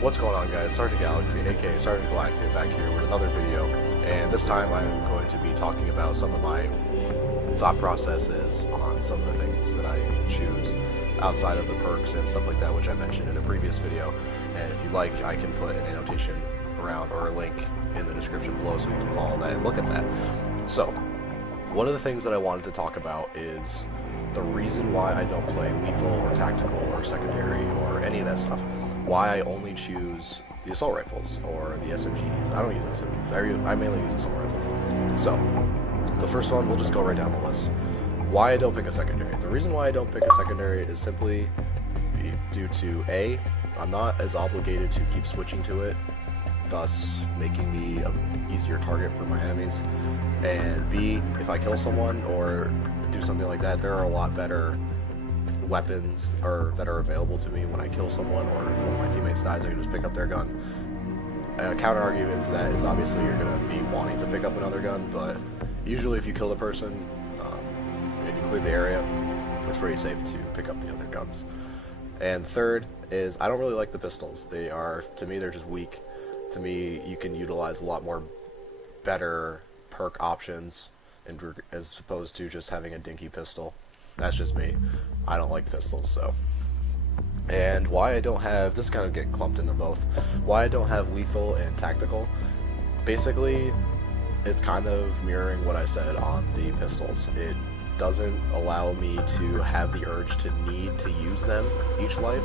What's going on, guys? Sergeant Galaxy, aka Sergeant Galaxy, back here with another video, and this time I'm going to be talking about some of my thought processes on some of the things that I choose outside of the perks and stuff like that, which I mentioned in a previous video. And if you like, I can put an annotation around or a link in the description below so you can follow that and look at that. So, one of the things that I wanted to talk about is the reason why I don't play lethal or tactical or secondary or any of that stuff. Why I only choose the assault rifles or the SMGs. I don't use SMGs. I mainly use assault rifles. So, the first one, we'll just go right down the list. Why I don't pick a secondary. The reason why I don't pick a secondary is simply due to A, I'm not as obligated to keep switching to it, thus making me an easier target for my enemies. And B, if I kill someone or do something like that, there are a lot better weapons that are available to me when I kill someone, or if one of my teammates dies, I can just pick up their gun. A counter argument to that is obviously you're going to be wanting to pick up another gun, but usually if you kill the person and you clear the area, it's pretty safe to pick up the other guns. And third is I don't really like the pistols. To me, they're just weak. To me, you can utilize a lot more better perk options as opposed to just having a dinky pistol. That's just me. I don't like pistols, so. And why I don't have, this kind of get clumped into both, why I don't have lethal and tactical, basically it's kind of mirroring what I said on the pistols. It doesn't allow me to have the urge to need to use them each life.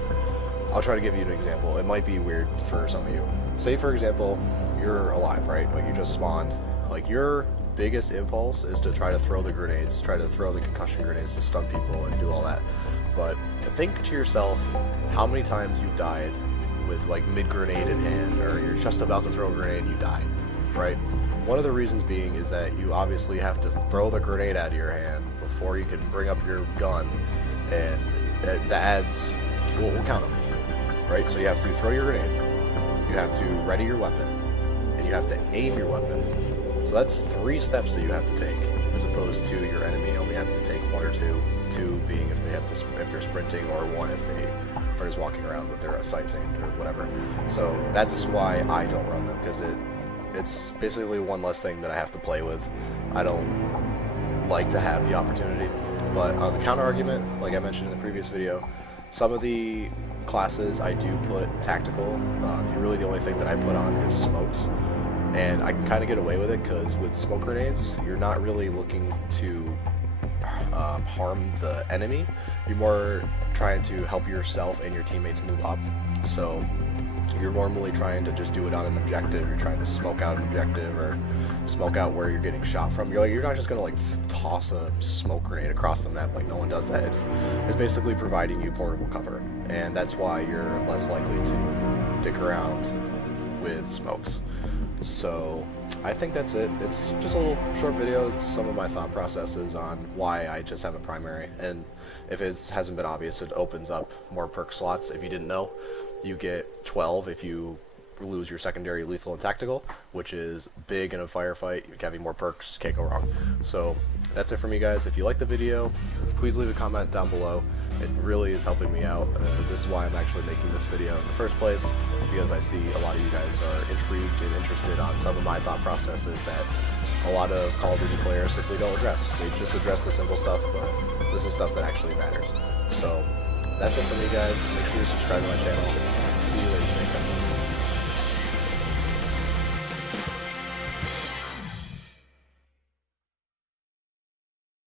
I'll try to give you an example. It might be weird for some of you. Say for example, you're alive, right? Like you just spawned. Like your biggest impulse is to try to throw the grenades, try to throw the concussion grenades to stun people and do all that. But think to yourself how many times you've died with like mid-grenade in hand, or you're just about to throw a grenade and you die, right? One of the reasons being is that you obviously have to throw the grenade out of your hand before you can bring up your gun, and that adds, we'll count them, right? So you have to throw your grenade, you have to ready your weapon, and you have to aim your weapon. So that's 3 steps that you have to take, as opposed to your enemy only having to take 1 or 2. 2 being if they're sprinting, or 1 if they are just walking around with their sights aimed or whatever. So that's why I don't run them, because it's basically one less thing that I have to play with. I don't like to have the opportunity. But on the counter argument, like I mentioned in the previous video, some of the classes I do put tactical. Really the only thing that I put on is smokes. And I can kind of get away with it because with smoke grenades, you're not really looking to harm the enemy. You're more trying to help yourself and your teammates move up. So you're normally trying to just do it on an objective. You're trying to smoke out an objective or smoke out where you're getting shot from. You're not just gonna like toss a smoke grenade across the map. Like, no one does that. It's basically providing you portable cover, and that's why you're less likely to dick around with smokes. So I think that's it. It's just a little short video. Some of my thought processes on why I just have a primary, and if it hasn't been obvious, it opens up more perk slots. If you didn't know, you get 12 if you lose your secondary, lethal, and tactical, which is big in a firefight. You're having more perks, can't go wrong. So that's it for me, guys. If you liked the video, please leave a comment down below. It really is helping me out. This is why I'm actually making this video in the first place, because I see a lot of you guys are intrigued and interested on some of my thought processes that a lot of Call of Duty players simply don't address. They just address the simple stuff, but this is stuff that actually matters. So that's it for me, guys. Make sure you subscribe to my channel. See you later, Space Guys.